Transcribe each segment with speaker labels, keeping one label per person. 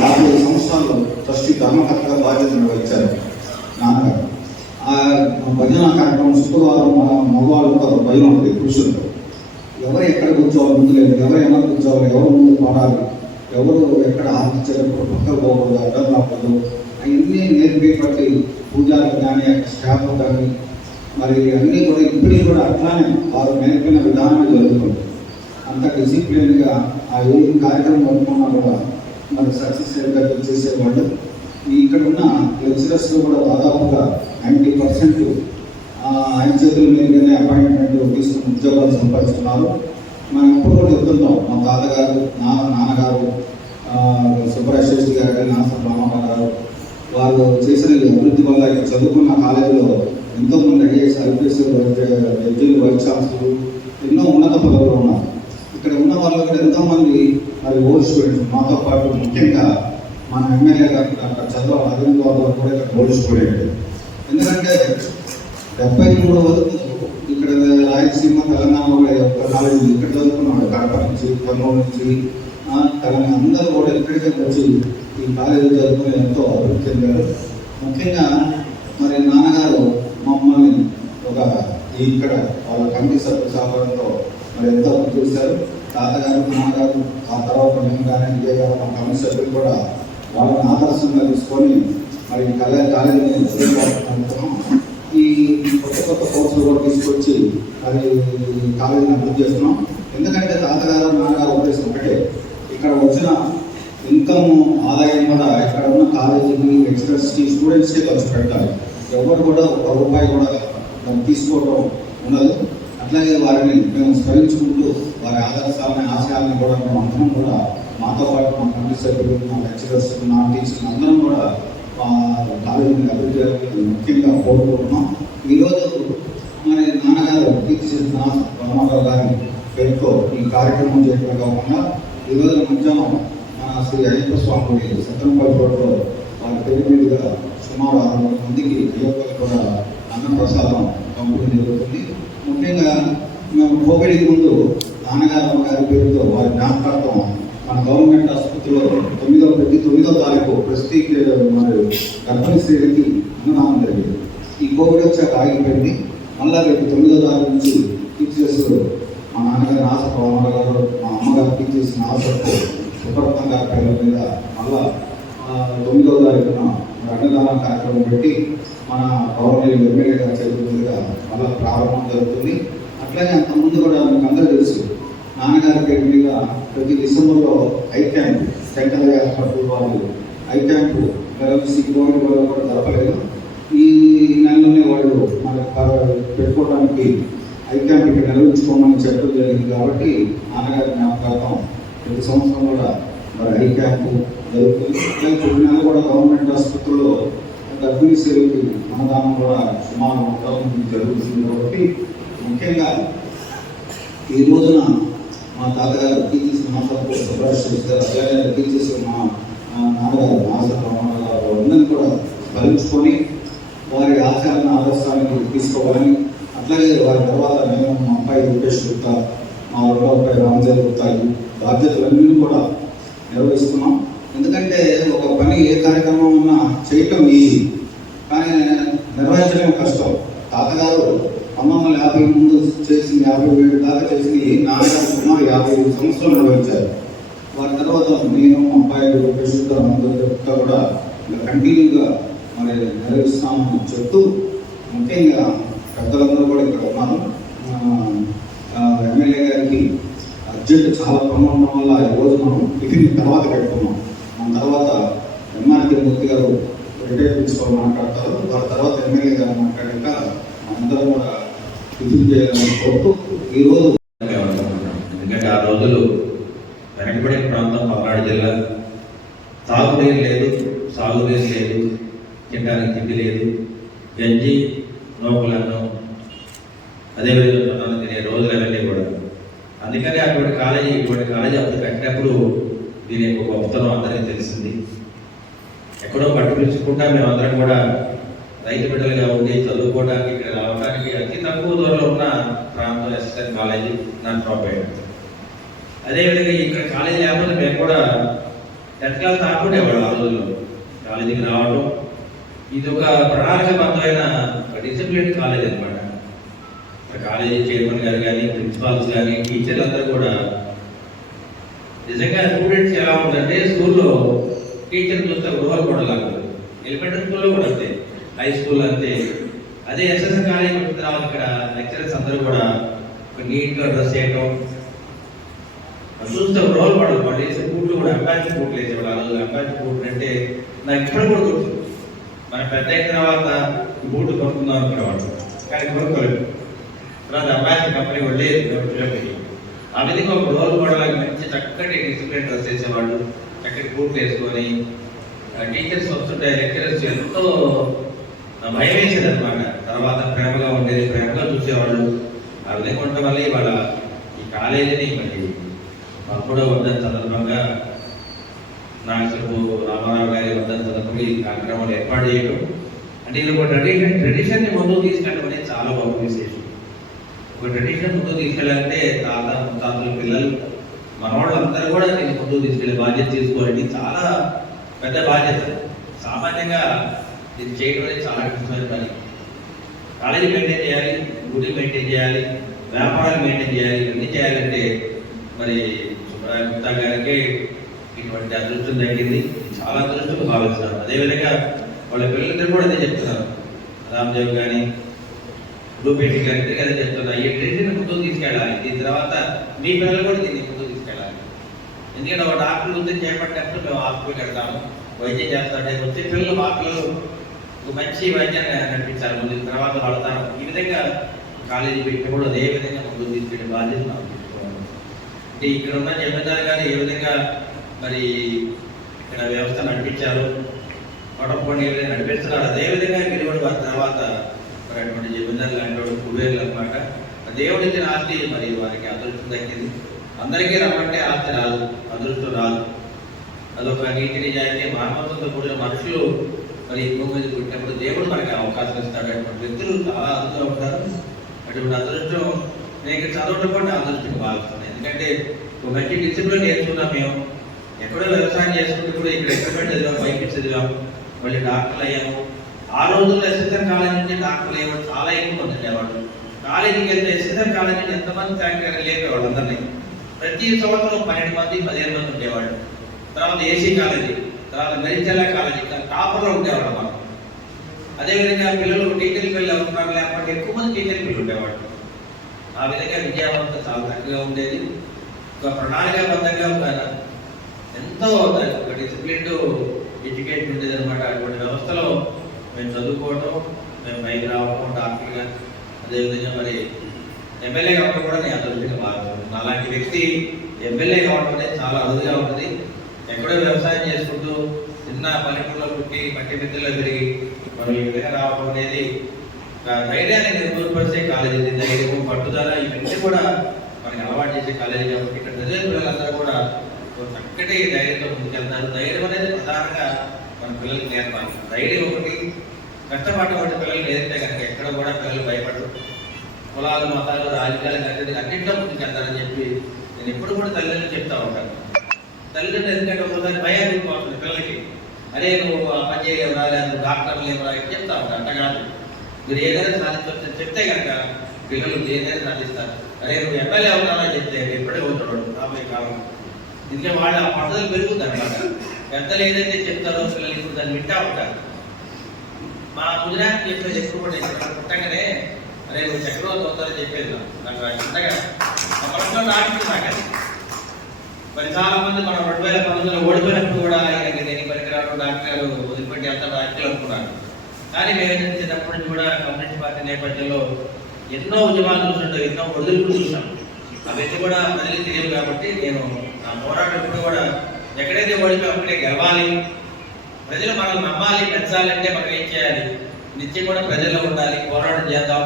Speaker 1: యాభై సంవత్సరాలు ట్రస్టీ ధర్మకర్తగా బాధ్యత నిర్వహించారు నాన్నగారు. ఆ భజన కార్యక్రమం శుక్రవారం మగవాళ్ళు ఒక భయం ఉంటుంది పురుషులతో ఎవరు ఎక్కడ కూర్చోవాలి ముందు లేదు. ఎవరు ఎలా కూర్చోవాలి ఎవరు ముందు పాడాలి ఎవరు ఎక్కడ ఆర్తించారు పక్కకు పోకూడదు అడ్డం రాకూడదు అవన్నీ నేర్పేటువంటి పూజారులు కానీ అక్కడ స్టాఫ్ కానీ మరి అన్నీ కూడా ఇప్పటికీ కూడా అట్లానే వారు నేర్పిన విధానమే జరుగుతుంది. అంత డిసిప్లిన్గా ఆ ఏ కార్యక్రమం అనుకున్నా కూడా మరి సక్సెస్గా చేసేవాళ్ళు ఇక్కడ ఉన్న లెక్చరర్స్ కూడా దాదాపుగా నైంటీ పర్సెంట్ ఆయన చేతుల మీదనే అపాయింట్మెంట్ తీసుకుని ఉద్యోగాలు సంపాదిస్తున్నారు. మనం ఎప్పుడు కూడా చెప్తుంటాం మా తాతగారు నా నాన్నగారు ఆ, గారు కానీ నాస రామారావు గారు వాళ్ళు చేసిన అభివృద్ధి వల్ల చదువుకున్న కాలేజీలో ఎంతోమంది ఐఏఎస్ ఐపీఎస్ జడ్జీలు వైస్ ఛాన్సలర్లు ఎన్నో ఉన్నత పదవులు ఉన్నారు. ఇక్కడ ఉన్న వాళ్ళు కూడా ఎంతోమంది మరి ఓడిచిపోయింది. మాతో పాటు ముఖ్యంగా మన ఎమ్మెల్యే గారు డాక్టర్ చంద్రబాబు అరవింద్ బాబు గారు కూడా ఇక్కడ ఓల్డ్ ఎందుకంటే డెబ్బై మూడు వరకు ఇక్కడ రాయలసీమ తెలంగాణలో ఒక కాలేజీ ఇక్కడ చదువుకున్నాడు. కడప నుంచి కర్నూలు నుంచి తెలంగాణ అందరూ కూడా ఇక్కడికే వచ్చి ఈ కాలేజీ చదువుకుని ఎంతో అభివృద్ధి చెందారు ముఖ్యంగా మరి నాన్నగారు మమ్మల్ని ఒక ఇక్కడ వాళ్ళ కమిటీ సభ్యుల సహకారంతో మరి ఎంతో చూశారు చేశారు. తాతగారు నాన్నగారు ఆ తర్వాత మేము కానీ విజయ్ గారు మా కమిటీ సభ్యులు కూడా వాళ్ళని ఆదర్శంగా తీసుకొని మరి ఈ కళా కాలేజీని ఈ కొత్త కొత్త కోర్సులు కూడా తీసుకొచ్చి మరి కాలేజీని అభివృద్ధి చేస్తున్నాం. ఎందుకంటే తాతగారు నాన్నగారు ఉద్దేశం ఒకటే ఇక్కడ వచ్చిన ఇన్కమ్ ఆదాయం కూడా ఇక్కడ ఉన్న కాలేజీకి లెక్చరర్స్కి స్టూడెంట్స్కే ఖర్చు పెట్టాలి. ఎవరు కూడా ఒక రూపాయి కూడా తీసుకోవడం ఉండదు. అట్లాగే వారిని మేము స్మరించుకుంటూ వారి ఆదర్శాలని ఆశయాలను కూడా మేము అందరం కూడా మాతో పాటు మా కమిటీ సభ్యులు మా లెక్చరర్స్ నా టీచర్లు అందరం కూడా కాలేజీని అభివృద్ధి చేయాలని ముఖ్యంగా కోరుకుంటున్నాం. ఈరోజు మరి నాన్నగారు తీర్చిదిద్దిన రామారావు గారి పేరుతో ఈ కార్యక్రమం చేయడం కాకుండా ఈరోజు మధ్యాహ్నం మన శ్రీ అయ్యప్ప స్వామి సత్రంపల్లి రోడ్లో వారి పేరు మీదుగా సుమారు ఆరు వందల మందికి అయ్యప్పకి కూడా అన్నప్రసాదం పంపిణీ జరుగుతుంది. ముఖ్యంగా మేము కోవిడ్కి ముందు నాన్నగారు గారి పేరుతో వారి జ్ఞాపకార్థం మన గవర్నమెంట్ ఆసుపత్రిలో తొమ్మిదో ప్రతి తొమ్మిదో తారీఖు ప్రతి మరి గర్భిణీ స్త్రీలకి అన్నదానం జరిగింది. ఈ కోవిడ్ వచ్చాక ఆగిపోయింది. మళ్ళా రేపు తొమ్మిదో తారీఖు నుంచి టీచర్స్ మా నాన్నగారి ఆశ రామారావు మా అమ్మగారు టీచర్స్ ఆశకు ఆసక్తి గారి పేరు మీద మళ్ళా తొమ్మిదో తారీఖున అన్నదానం కార్యక్రమం పెట్టి మన గవర్నర్ ఎమ్మెల్యే గారి చేతుల ప్రారంభం జరుగుతుంది. అట్లాగే అంతకుముందు కూడా మీకు అందరూ తెలుసు నాన్నగారి పేరు మీద ప్రతి డిసెంబర్లో ఐ క్యాంప్ సెంట్రల్ హాస్పిటల్ వాళ్ళు ఐ క్యాంప్ నిర్వహించి గవర్నమెంట్ వాళ్ళు కూడా జరపలేదు. ఈ నెలలోనే వాళ్ళు మన పెట్టుకోవడానికి ఐ క్యాంప్ ఇక్కడ నిర్వహించుకోమని చెప్పడం జరిగింది కాబట్టి నాన్నగారి జ్ఞాపకార్థం ప్రతి సంవత్సరం కూడా మరి ఐ క్యాంప్ జరుగుతుంది. ప్రతి నెల కూడా గవర్నమెంట్ ఆసుపత్రిలో గర్భిణీ స్త్రీలకి అన్నదానం కూడా సుమారు మొత్తం జరుగుతుంది కాబట్టి ముఖ్యంగా ఈ రోజున మా తాతగారు కీర్తి సింహాసనకు సుభాష్ గారు అట్లాగే కీర్తి మా నాన్నగారు మాస రామారావు గారు అందరినీ కూడా స్మరించుకొని వారి ఆచారాన్ని ఆదర్శానికి తీసుకోవాలని అట్లాగే వారి తర్వాత మేము మా అబ్బాయి రూపేష్ గుప్తా మా రెండో అబ్బాయి రామజల్ గుప్తా బాధ్యతలన్నీ కూడా నిర్వహిస్తున్నాం ఎందుకంటే ఒక పని ఏ కార్యక్రమం ఉన్నా చేయటం ఈజీ. కానీ నిర్వహించడం కష్టం. తాతగారు పంతొమ్మిది యాభై ముందు చేసిన యాభై ఏడు దాకా చేసిన ఈ సుమారు యాభై ఐదు సంవత్సరాలు నిర్వహించారు. వారి తర్వాత నేను అబ్బాయిలు అబ్బాయి రూపేష్ కూడా ఇలా కంటిన్యూగా మరి నిర్వహిస్తామని చెప్తూ ముఖ్యంగా పెద్దలందరూ కూడా ఇక్కడ ఉన్నారు. ఎమ్మెల్యే గారికి అర్జెంట్ చాలా పనులు ఉండడం వల్ల ఈరోజు రోజు మనం టిఫిన్ తర్వాత పెట్టుకున్నాం. మన తర్వాత ఎంఆర్కే మూర్తి గారు రిటైర్ ప్రిన్సిపల్ మాట్లాడతారు. వారి తర్వాత ఎమ్మెల్యే గారు మాట్లాడాక అందరం కూడా విధులు చేయాలని కోరుతూ ఈరోజు
Speaker 2: ఎందుకంటే ఆ రోజులు వెనకబడిన ప్రాంతం పల్నాడు జిల్లా. తాగునీరు లేదు సాగునీరు లేదు తినడానికి తిండి లేదు. గంజి నోకులను అదేవిధంగా అన్నం రోజులు అవన్నీ కూడా. అందుకని అటువంటి కాలేజీ ఇటువంటి కాలేజీ అప్పుడు పెట్టినప్పుడు దీని యొక్క గొప్పతనం అందరికీ తెలిసింది. ఎక్కడో పట్టుకులుచుకుంటా మేమందరం కూడా రైతు బిడ్డలుగా ఉండి చదువుకోవడానికి ఇక్కడ రావడానికి అతి తక్కువ దూరంలో ఉన్న ప్రాంతం ఎస్ఎన్ కాలేజీ నాకు డ్రాప్ అయ్యాడు అదేవిధంగా ఇక్కడ కాలేజీ లేకపోతే మేము కూడా టెన్త్ క్లాస్ ఆడుకునేవాడు ఆ రోజుల్లో. కాలేజీకి రావడం ఇది ఒక ప్రణాళికబద్ధమైన డిసిప్లిన్ కాలేజ్ అనమాట కాలేజీ చైర్మన్ గారు కానీ ప్రిన్సిపాల్స్ కానీ టీచర్లు అందరూ కూడా నిజంగా స్టూడెంట్స్ ఎలా ఉందంటే స్కూల్లో టీచర్ చూస్తే రోల్ కూడా లాగా ఎలిమెంటరీ స్కూల్లో కూడా అంతే. హై స్కూల్ అంతే. అదే ఎస్ఎస్ కాలేజ్ వచ్చిన తర్వాత ఇక్కడ లెక్చరర్స్ అందరూ కూడా ఒక నీట్గా డ్రెస్ చేయటం. అది చూస్తే రోల్ పడదు వాళ్ళు వేసే బూట్లు కూడా అంబాసి బూట్లు వేసేవాళ్ళు. ఆ రోజు బూట్లు అంటే నాకు ఇప్పుడు కూడా గుర్తు. మన పెద్ద అయిన తర్వాత బూట్లు కొనుక్కుందాం అనుకునేవాడు కానీ కొనుక్కోలేదు. తర్వాత అంబాసి కంపెనీ వాళ్ళు ఉపయోగించి ఆ విధంగా ఒక రోల్ మోడల్ మంచి చక్కటి డిసిప్లిన్ డ్రెస్ వేసేవాళ్ళు చక్కటి బూట్లు వేసుకొని టీచర్స్ వస్తుంటే లెక్చరర్స్ ఎంతో భయం వేసేది అనమాట తర్వాత ప్రేమగా ఉండేది ప్రేమగా చూసేవాళ్ళు. ఆ విధంగా ఉండటం వల్ల ఇవాళ ఈ కాలేజీని మరి అప్పుడో వద్ద సందర్భంగా నాగసరపు రామారావు గారి వద్ద సందర్భంగా ఈ కార్యక్రమాలు ఏర్పాటు చేయడం అంటే ఇది ఒక ట్రెడిషన్ ట్రెడిషన్ని ముందుకు తీసుకెళ్ళడం అనేది చాలా గొప్ప విశేషం. ఒక ట్రెడిషన్ ముందుకు తీసుకెళ్ళాలంటే తాత ముత్తాతల పిల్లలు మనవాళ్ళందరూ కూడా నేను ముందుకు తీసుకెళ్ళే బాధ్యత తీసుకోవాలండి. చాలా పెద్ద బాధ్యత. సామాన్యంగా ఇది చేయడం అనేది చాలా కష్టమైన పని. కాలేజీ మెయింటైన్ చేయాలి గుడి మెయింటైన్ చేయాలి వ్యాపారాలు మెయింటైన్ చేయాలి ఇవన్నీ చేయాలంటే మరి సుబ్రహ్మణ్య గుప్తా గారికి ఇటువంటి అదృష్టం తగ్గింది చాలా అదృష్టం భావిస్తున్నారు అదేవిధంగా వాళ్ళ పిల్లలందరూ కూడా అదే చెప్తున్నారు. రామ్దేవ్ కానీ రూపేటి గారి కదా చెప్తున్నా ఈ ట్రెండ్ని ముందు తీసుకెళ్ళాలి. దీని తర్వాత మీ పిల్లలు కూడా దీన్ని ముందు తీసుకెళ్ళాలి. ఎందుకంటే ఒక డాక్టర్ ముందు చేపట్టినప్పుడు మేము హాస్పిటల్కి కడతాము వైద్యం చేస్తాడే వచ్చే పిల్లలు మా పిల్లలు మంచి వైద్యాన్ని నడిపించాలి ముందు. తర్వాత వాడతాను ఈ విధంగా కాలేజీ పెట్టినప్పుడు అదే విధంగా ముందు తీసుకెళ్ళే బాధ్యత నాకు అంటే ఇక్కడ ఉన్న జమీందారు గారు ఏ విధంగా మరి ఇక్కడ వ్యవస్థ నడిపించారు? కొట్టపండి ఏ విధంగా నడిపిస్తున్నారు అదేవిధంగా మీరు కూడా తర్వాత మరి అటువంటి జమీందారు లాంటి వాడు కుబేర్లు అనమాట దేవుడి ఇచ్చిన ఆస్తి మరి వారికి అదృష్టం దక్కింది. అందరికీ రమ్మంటే ఆస్తి రాదు అదృష్టం రాదు. అదొక నీతి నిజాయితీ మానవత్వంతో కూడిన మనుషులు మరి ఎక్కువ మంది పుట్టినప్పుడు దేవుడు మనకి అవకాశం ఇస్తాడు. అటువంటి వ్యక్తులు చాలా అదృష్టం ఉంటారు. అటువంటి అదృష్టం నేను ఇక్కడ చదవడం కూడా అదృష్టం భావిస్తున్నాను ఎందుకంటే ఒక మంచి డిసిప్లిన్ నేర్చుకున్నాం మేము. ఎక్కడో వ్యవసాయం చేసుకుంటూ కూడా ఇక్కడ ఎక్విప్మెంట్ చదివాం బైక్ చదివాం మళ్ళీ డాక్టర్లు అయ్యాము. ఆ రోజుల్లో ఎస్ఎస్ఆర్ కాలేజ్ నుంచి డాక్టర్లు అయ్యేవాడు చాలా ఎక్కువ మంది ఉండేవాళ్ళు. కాలేజీకి వెళ్తే ఎస్ఎస్ఆర్ కాలేజ్ నుంచి ఎంతమంది ఫ్యాక్టరీ లేపేవాళ్ళు అందరినీ? ప్రతి సంవత్సరం పన్నెండు మంది పదిహేను మంది ఉండేవాళ్ళు. తర్వాత ఏసీ కాలేజీ తర్వాత మెరిచల్ల కాలేజీ టాపర్లో ఉండేవాళ్ళు మనం. అదేవిధంగా పిల్లలు టీచర్ పిల్లలు ఉన్నారు లేకపోతే ఎక్కువ మంది టీచర్ పిల్లలు ఉండేవాడు ఆ విధంగా విద్యావంతం చాలా తక్కువగా ఉండేది. ఒక ప్రణాళికాబద్ధంగా ఒక ఎంతో ఒక డిసిప్లిన్ ఎడ్యుకేషన్ ఉండేది అనమాట అటువంటి వ్యవస్థలో మేము చదువుకోవటం మేము పైకి రావడం డాక్టర్గా అదేవిధంగా మరి ఎమ్మెల్యే కావడం కూడా నేను అదృష్టంగా భావిస్తున్నాను అలాంటి వ్యక్తి ఎమ్మెల్యే కావడం అనేది చాలా అరుదుగా ఉంటుంది ఎక్కడో వ్యవసాయం చేసుకుంటూ చిన్న పల్లెటూరులో పుట్టి మట్టి మిద్దెలో పెరిగి మరి ఈ విధంగా రావడం అనేది ధైర్యాన్ని నిర్మూలపరిచే కాలేజీ ధైర్యం పట్టుదల ఇవన్నీ కూడా మనకి అలవాటు చేసే కాలేజీ కాబట్టి ఇక్కడ ప్రజల పిల్లలందరూ కూడా చక్కటి ధైర్యంతో ముందుకెళ్తారు. ధైర్యం అనేది ప్రధానంగా మన పిల్లలకి నేర్పాలి. ధైర్యం ఒకటి కష్టపడ్డ ఒకటి పిల్లలు ఏదైతే కనుక ఎక్కడ కూడా పిల్లలు భయపడరు. కులాలు మతాలు రాజకీయాలు కట్టేది అన్నింటిలో ముందుకెళ్తారని చెప్పి నేను ఎప్పుడు కూడా తల్లిదండ్రులు చెప్తా ఉంటాను. తల్లిదండ్రులు ఎందుకంటే ఒకసారి భయాన్ని పోతుంది పిల్లలకి. అరే నువ్వు పని చేయలేవురా లేదా డాక్టర్లు డాక్టర్ లేవురా చెప్తా ఉంటాను అంట కాదు. మీరు ఏదైనా సాధించవచ్చు చెప్తే కనుక పిల్లలు ఏదైనా సాధిస్తారు? అరే నువ్వు ఎమ్మెల్యే అవుతావా చెప్తే ఎప్పుడే అవుతాడు రాబోయే కాలం. ఇందుకే వాళ్ళ ఆ పట్టుదల పెరుగుతారు అనమాట పెద్దలు ఏదైతే చెప్తారో పిల్లలు ఇప్పుడు దాన్ని వింటా ఉంటారు. మా గుజరాత్ చెప్పేది ఎప్పుడు కూడా పుట్టగానే అరే నువ్వు చక్రవర్తి అవుతారని చెప్పేది నాకు అంతగా మా మనసులో నాకు అది. మరి చాలా మంది మనం రెండు వేల పంతొమ్మిదిలో ఓడిపోయినప్పుడు కూడా ఆయనకి దేని పరికరాలు డాక్టర్ వదిలిపెట్టి వెళ్తాడు రాజకీయాలు అనుకున్నాను. కానీ మేము చిన్నప్పటి నుంచి కూడా కమ్యూనిస్ట్ పార్టీ నేపథ్యంలో ఎన్నో ఉద్యమాలు చూసినట్టు ఎన్నో ఒడిదుడుకులు చూసాం అవన్నీ కూడా ప్రజలకు తెలియదు కాబట్టి నేను నా పోరాటం కూడా ఎక్కడైతే ఓడిపోయి అక్కడే గెలవాలి. ప్రజలు మనల్ని నమ్మాలి పెంచాలంటే మనం ఏం చేయాలి? నిత్యం కూడా ప్రజల్లో ఉండాలి పోరాటం చేద్దాం.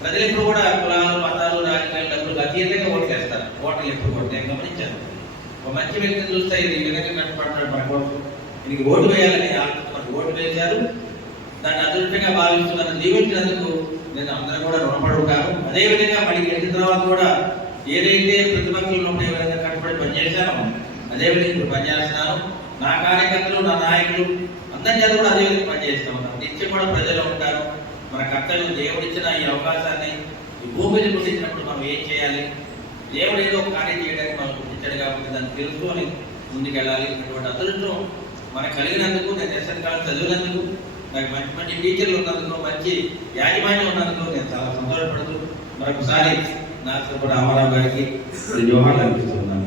Speaker 2: ప్రజలు ఎప్పుడు కూడా కులాలు మతాలు రాజకీయాలు డబ్బులు అతీతంగా ఓట్లు వేస్తారు. ఓట్లు ఎప్పుడు కూడా నేను గమనించాను. ఒక మంచి వ్యక్తిని చూస్తే ఇది ఈ విధంగా కష్టపడతాడు మన కోసం దీనికి ఓటు వేయాలని ఆలోచన ఓటు వేశారు. దాన్ని అదృష్టంగా భావించుకున్న దీవించినందుకు నేను అందరూ కూడా రుణపడి ఉంటాను అదేవిధంగా మళ్ళీ గెలిచిన తర్వాత కూడా ఏదైతే ప్రతిపక్షంలో ఉండే విధంగా కట్టుబడి పనిచేశానో అదేవిధంగా ఇప్పుడు పనిచేస్తున్నాను. నా కార్యకర్తలు నా నాయకులు అందరి చేత కూడా అదేవిధంగా పనిచేస్తూ ఉన్నాం నిత్యం కూడా ప్రజలు ఉంటారు. మన కర్తలు దేవుడిచ్చిన ఈ అవకాశాన్ని ఈ భూమిని గుర్తించినప్పుడు మనం ఏం చేయాలి? దేవుడు ఏదో ఒక కార్యం చేయడానికి మనం గుర్తించాడు కాబట్టి దాన్ని తెలుసుకొని ముందుకెళ్ళాలి అటువంటి అదృష్టం మనకు కలిగినందుకు నేను ఎస్ఎన్ కాలం చదివినందుకు నాకు మంచి మంచి టీచర్లు ఉన్నందుకు మంచి యాజమాన్యం ఉన్నందుకు నేను చాలా సంతోషపడుతూ మరొకసారి నా రామారావు గారికి జోహార్లు అనిపిస్తున్నాను